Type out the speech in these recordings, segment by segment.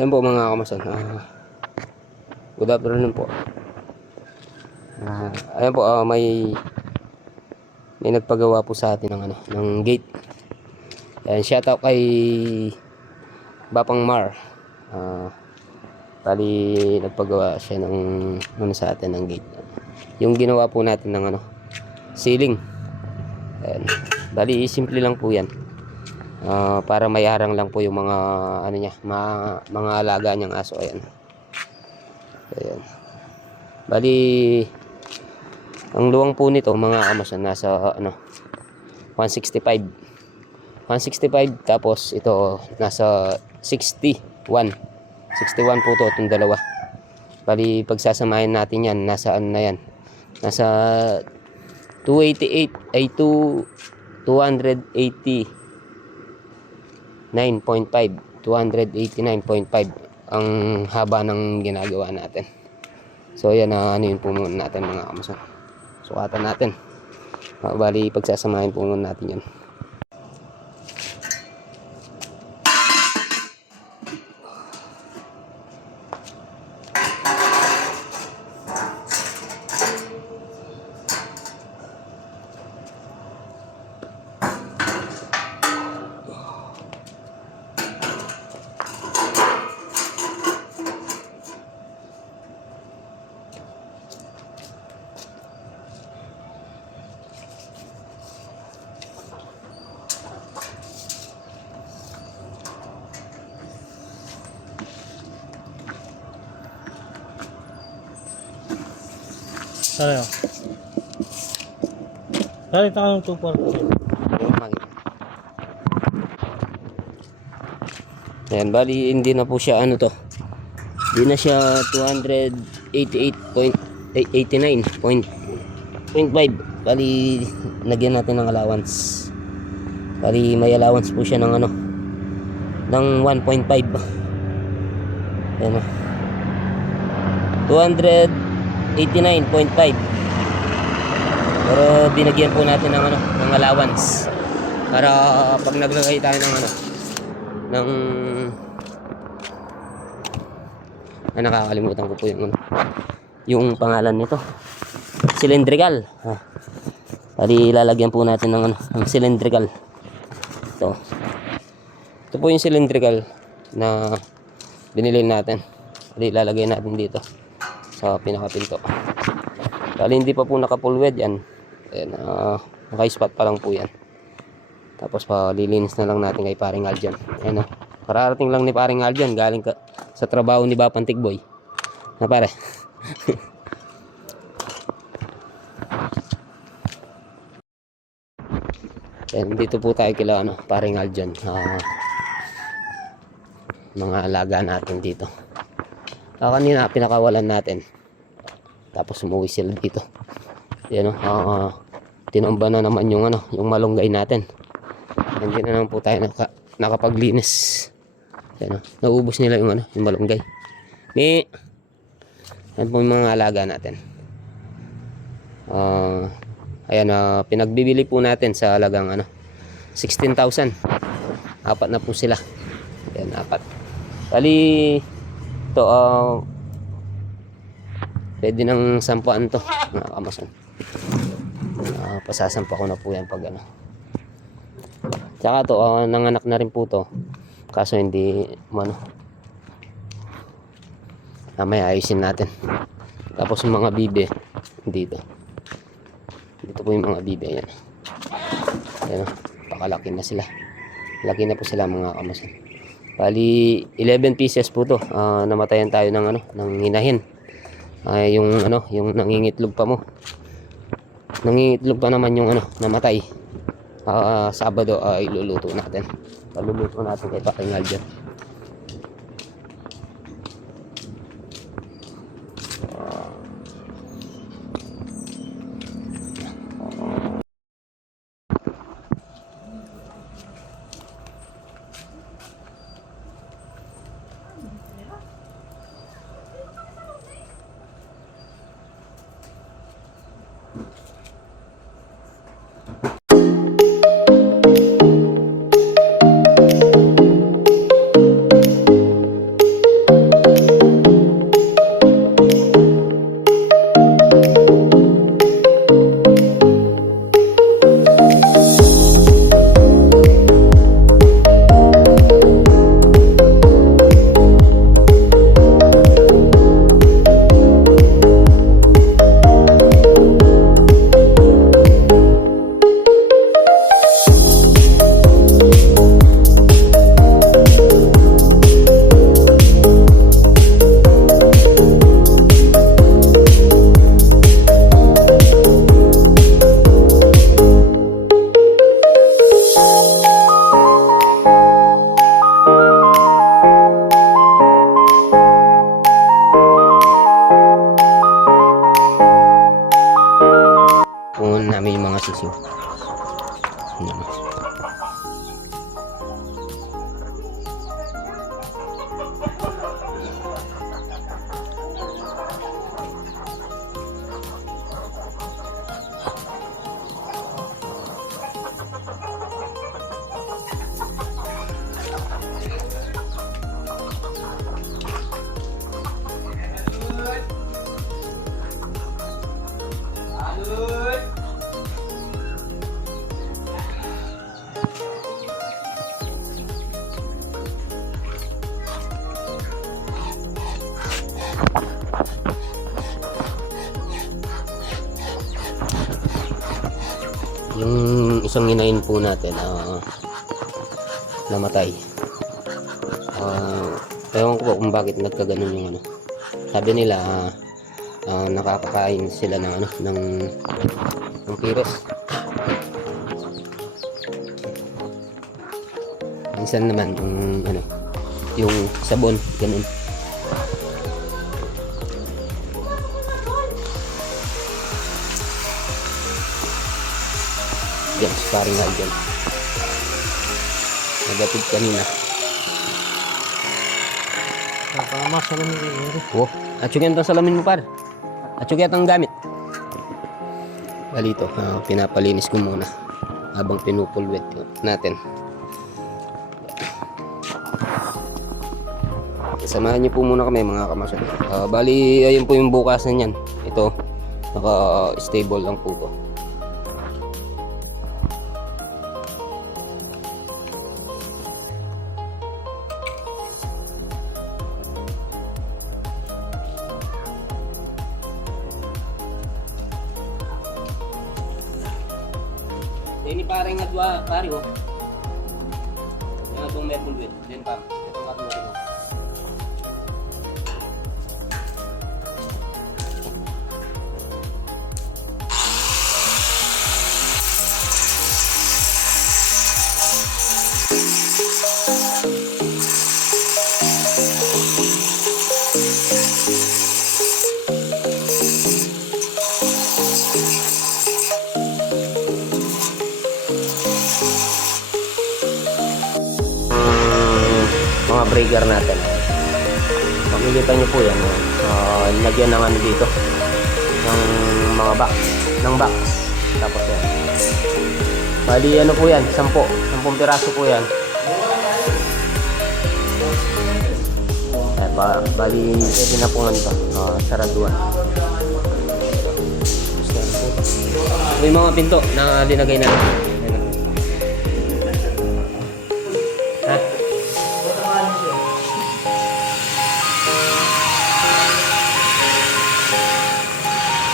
Ayan po mga kamason. Good afternoon po. Ayan po, may nagpagawa po sa atin ng ng gate. Ayan, shout out kay Bapang Mar. Bali nagpagawa siya ng sa atin ng gate. Yung ginawa po natin ng ceiling. Ayan. Bali simple lang po 'yan. Para may harang lang po yung mga niya, mga alaga niyang aso. Ayan. Ayan. Bali ang luwang po nito mga kamason nasa 165 tapos ito nasa 61 po to itong dalawa. Bali pagsasamahin natin yan nasa na yan, nasa 288 ay 289.5 ang haba ng ginagawa natin. So yan yun po muna natin mga kamason. Sukatan natin. Bali pagsasamahin po muna natin yan. Sayo. Sayo ito ang 240. Ayan, bali hindi na po siya hindi na siya 288.5. Bali nagyan natin ng allowance. Bali may allowance po siya ng ng 1.5. Ayan, 289.5. Pero binagyan po natin ng ng allowance para pag naglagay tayo ng nakakalimutan ko po yung pangalan nito, cylindrical. Bali lalagyan po natin ng ng cylindrical. Ito po yung cylindrical na binili natin. Bali lalagay natin dito sa pinakapinto. Bali hindi pa po naka-full weld yan. Ayan, naka-spot pa lang po yan. Tapos lilinis na lang natin kay paring Aljan. Ayan, kararating lang ni paring Aljan galing sa trabaho ni Bapang Tigboy. Na pare. Ayan, dito po tayo kila paring Aljan. Mga alaga natin dito. Kanina pinakawalan natin. Tapos umuwi sila dito. Ayan, tinomba na naman yung malunggay natin. Hindi na naman po tayo nakapaglinis. Ayan, naubos nila yung malunggay. Ayan po yung mga alaga natin. Ayan, pinagbibili po natin sa halagang 16,000. Apat na po sila. Ayan, apat. Bali ito pwede nang sampuan to mga kamason. Pasasampa ko na po yan pag tsaka to nanganak na rin po to, kaso hindi mamaya ayusin natin. Tapos yung mga bibe dito po yung mga bibe. Ayan, pakalaki na sila, laki na po sila mga kamason. Bali 11 pieces po to. Namatayan tayo ng ng hinahin. Yung nangingitlog pa mo. Nangingitlog pa naman yung namatay. Sabado iluluto natin. Paluluto natin kay Pakingal dyan. Yung isang inahin po natin namatay. Ewan ko po kung bakit nagkaganon yung ano. Sabi nila nakakakain sila ng ano ng virus. Minsan naman yung ano yung sabon ganun. Yan, sparring nga dyan. Nagatid kanina. Napakamas sa lamin yung Oh, atsugyan itong salamin mo par. Atsugyan itong gamit. Balito, pinapalinis ko muna habang pinupulwet natin. Samahan niyo po muna kami mga kamasal. Bali, ayun po yung bukasan niyan. Ito, naka-stable lang po to. Ini parang nga dua pari oh. Yang itong maple wheat, then pam. Itong katulad mo. Mga breaker natin. Makikita nyo po yan. Lagyan ng ano dito. Ng mga box. Ng box. Tapos yan. Bali ano po yan? 10 piraso po yan. Bali pwede na po nga nito. Saraduan. May mga pinto na linagay natin.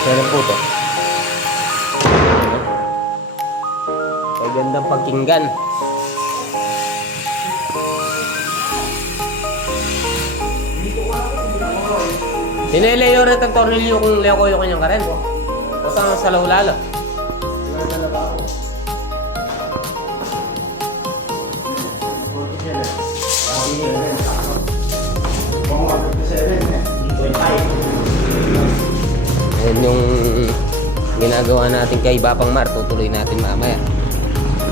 Meron po to. Ay gandang pagkinggan. Sinileo rin ang tornilyo kung leo ko yung kanyang karen. O sa lalo. Ayan yung ginagawa natin kay Bapang Mar, tutuloy natin mamaya.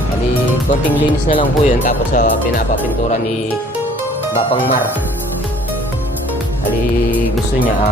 Bali, konting linis na lang po yun, tapos pinapapintura ni Bapang Mar. Bali, gusto niya